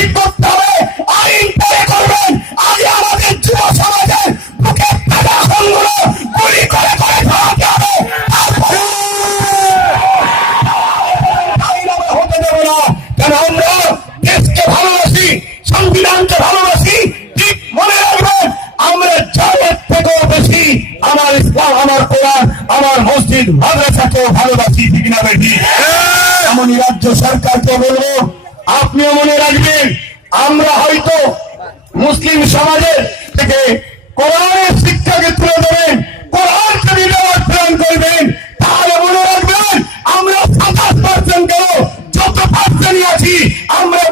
ঠিক করতে হবে, আইন পরে করবেন। আজ আমাদের যুব সমাজের বুকে কাটা খুনগুলো গুলি করে করে ধরাতে হবে। হতে দেব না, কেন আমরা দেশকে ভালোবাসি, সংবিধানকে ভালোবাসি। ঠিক মনে রাখবেন, আমরা জানের থেকেও বেশি আমার ইসলাম, আমার কোরআন, আমার মসজিদ মাদ্রাসাকেও ভালোবাসি। ঠিক না বেশি? এমনই রাজ্য সরকারকে বলবো, আপনিও মনে রাখবেন, আমরা হয়তো মুসলিম সমাজের থেকে কোরআনের শিক্ষাকে তুলে দেবেন, কোরআনকে বিদ্যালয় প্রেরণ করবেন, তাহলে মনে রাখবেন আমরা 27% কেন, যত পার্সেন্টই আছি আমরা